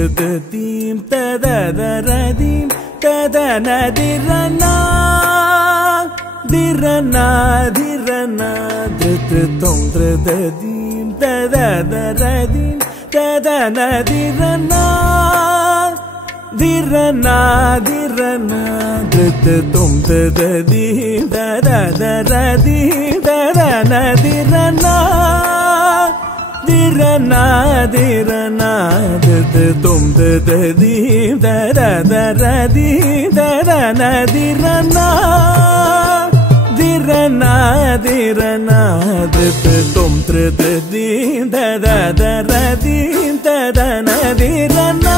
ధృతీం తదదరదీం తదనదిరనా ధిరనా ధిరనా ధృతం ధృతీం తదదరదీం తదనదిరనా ధిరనా ధిరనా ధృతం ధృతీం తదదరదీం తదనదిరనా ధిరనా ధిరనా ధృతం ధృతీం తదదరదీం తదనదిరనా ధిరనా ధిరనా ధృతం ధృతీం తదదరదీం తదనదిరనా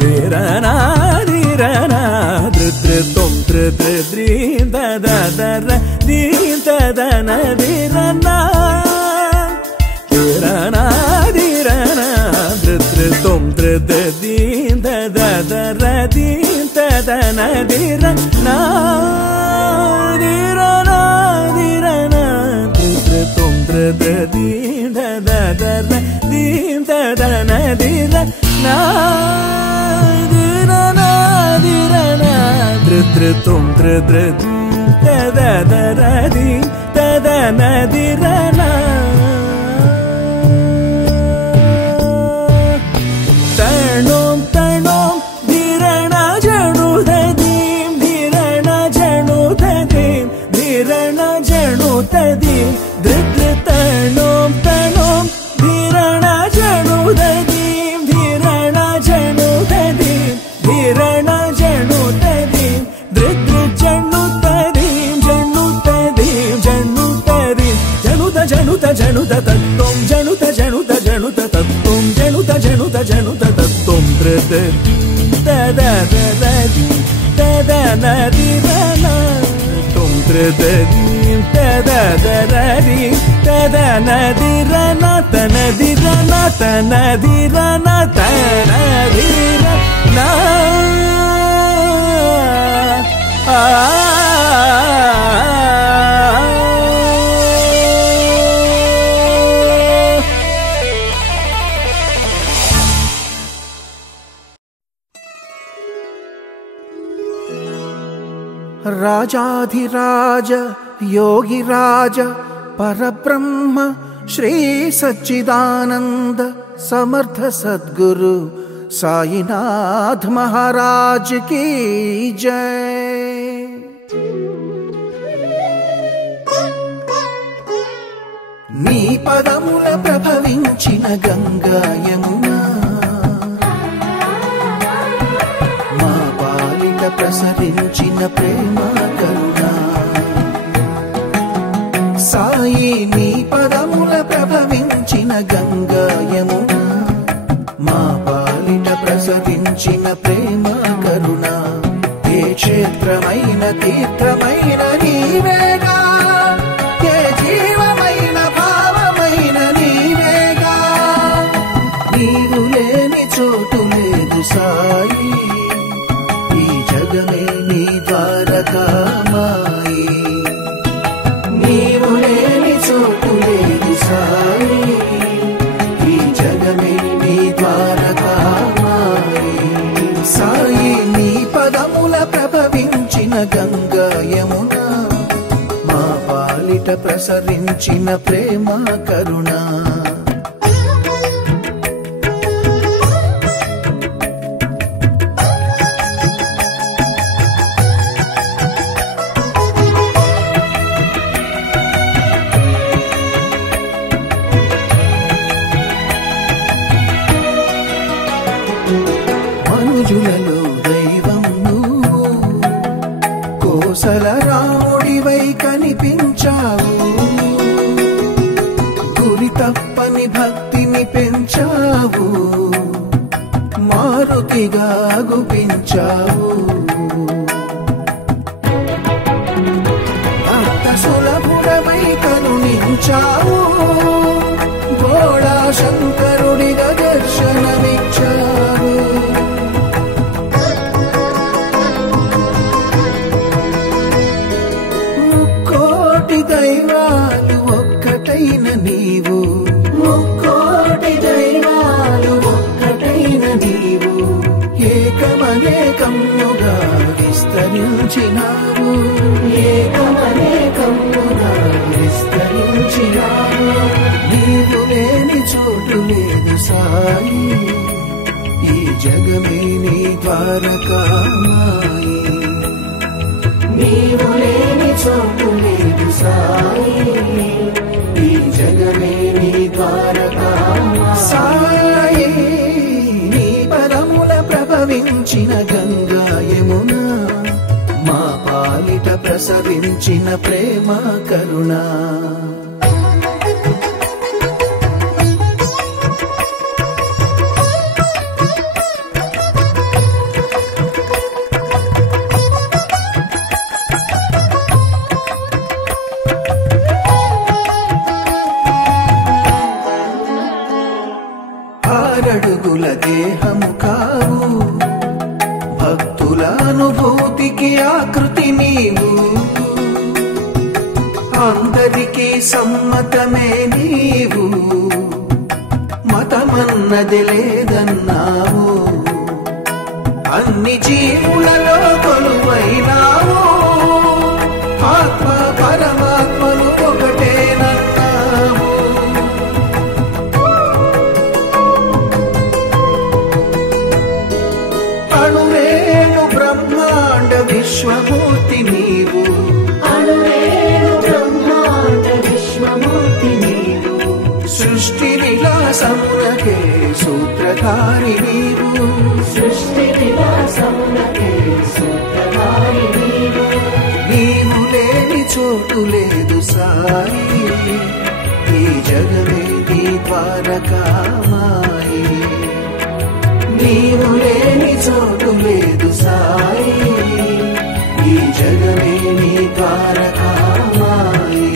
ధిరనా ధిరనా ధృతం ధృతీం తదదరదీం తదనదిరనా ధిరనా ధిరనా ధృతం ధృతీం తదదరదీం తదనదిరనా ధిరనా ధిరనా ధృతం ధృతీం తదదరదీం తదనదిరనా ధిరనా ధిరనా ధృతం ధృతీం తదదరదీం తదనదిరనా ధృతణోం తణోం ధిరణ జణుదీం ధిరణ జణుదీం ధిరణ జణుదీం ధృజణుదీం జణుదీం జణుదీం జణుద జణుద జణుద తత్వం జణుద జణుద జణుద తత్వం జణుద జణుద జణుద తత్వం ధృతీం తదదరదీం తదనదిరనా ధృతీం తదదరదీం తదనదిరనా తనదిరనా తనదిరనా తనదిరనా రాజాధిరాజ యోగిరాజ పరబ్రహ్మ శ్రీ సచ్చిదానంద సమర్థ సద్గురు సాయినాథ్ మహారాజ్ కీ జై. నీ పదముల ప్రభవించిన గంగా యమునా మా పాలిట ప్రసరించిన ప్రేమ కరుణ సాయి. నీ పదముల ప్రభవించిన గంగా యమునా మా పాలిట ప్రసరించిన ప్రేమ కరుణ. ఏ క్షేత్రమైన తీర్థమైన నీవేగా, ఏ జీవమైన భావమైన నీవేగా. నీవు లేని చోటు లేదు సాయి, ఈ జగమే నీ ద్వారకామాయి. నీవు లేని చోటు లేదు సాయి, ఈ జగమే నీ ద్వారకామాయి. సాయి నీ పదముల ప్రభవించిన గంగా యమునా మా పాలిట ప్రసరించిన ప్రేమ కరుణ. మనుజులలో దైవం నువ్వు, కోసల రాముడివై కనిపించావు. గురి తప్పని భక్తిని పెంచావు, మారుతిగా గుపించావు. భక్త సులభుడమై కరుణించావు, గోడా శంకరుడిగా దర్శనమిచ్చావు. ముక్కోటి దైవాలు ఒక్కటైన నీవు, ముక్కోటి దైవాలు ఒక్కటైన ప్రసరించినావు, ఏకమనేకముగా విస్తరించినావు. నీవు లేని చోటు లేదు సాయి, ఈ జగమే నీ ద్వారకామాయి. నీవు లేని చోటు లేదు సాయి, ఈ జగమే నీ ద్వారకామాయి. సాయి నీ పదముల ప్రభవించిన గంగా యమున, మా పాలిట ప్రసరించిన ప్రేమ కరుణ. ఆరడుగుల దేహము కావు, భక్తుల అనుభూతికి ఆకృతి నీవు. అందరికీ సమ్మతమే నీవు, మతమన్నది లేదన్నావు. అన్ని జీవులలో కొలువైనావు, ఆత్మ పరమాత్మలు ఒకటేనన్నావు. అణువేణు బ్రహ్మాండ విశ్వమూర్తి నీవు, అణువేణు బ్రహ్మాండ విశ్వమూర్తి నీవు. సృష్టి విలాసమునకే సూత్రధారి నీవు, సృష్టి విలాసమునకే సూత్రధారి నీవు. నీవు లేని చోటు లేదు సాయి, ఈ జగమే నీ ద్వారకామాయి. నీవు లేని చోటు లేదు సాయి, ఈ జగమే నీ ద్వారకామాయి.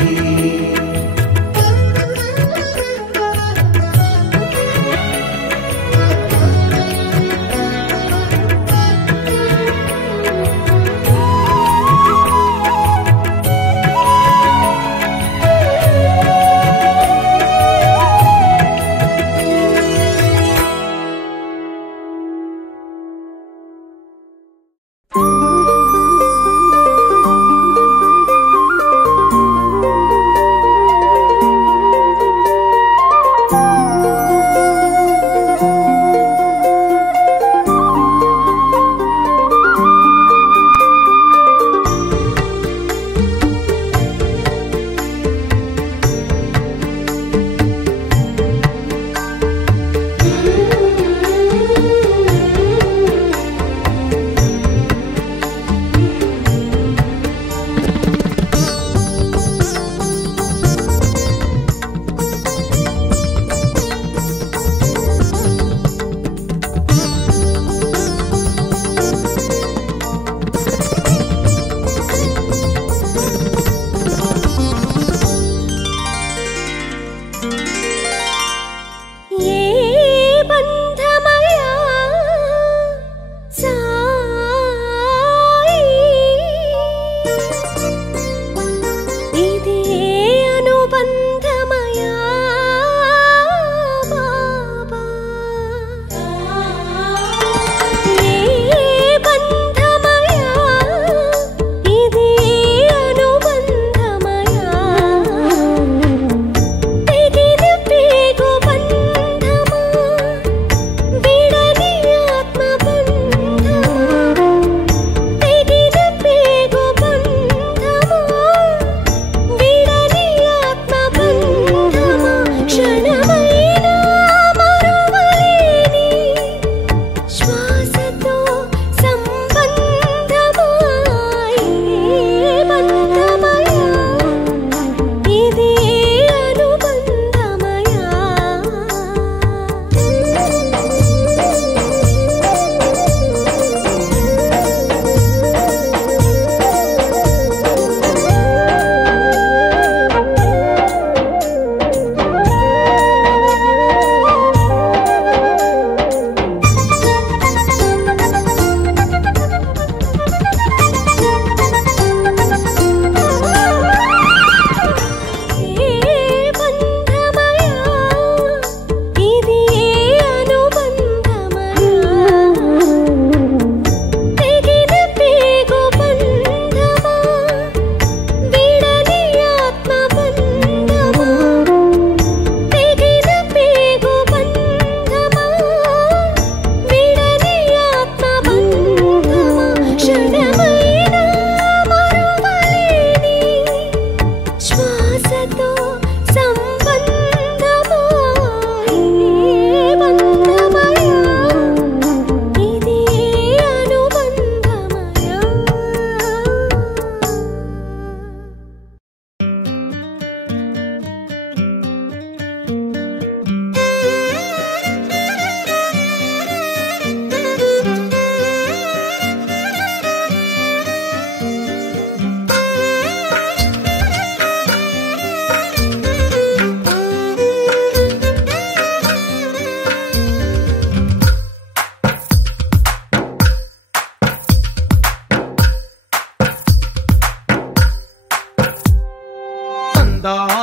దా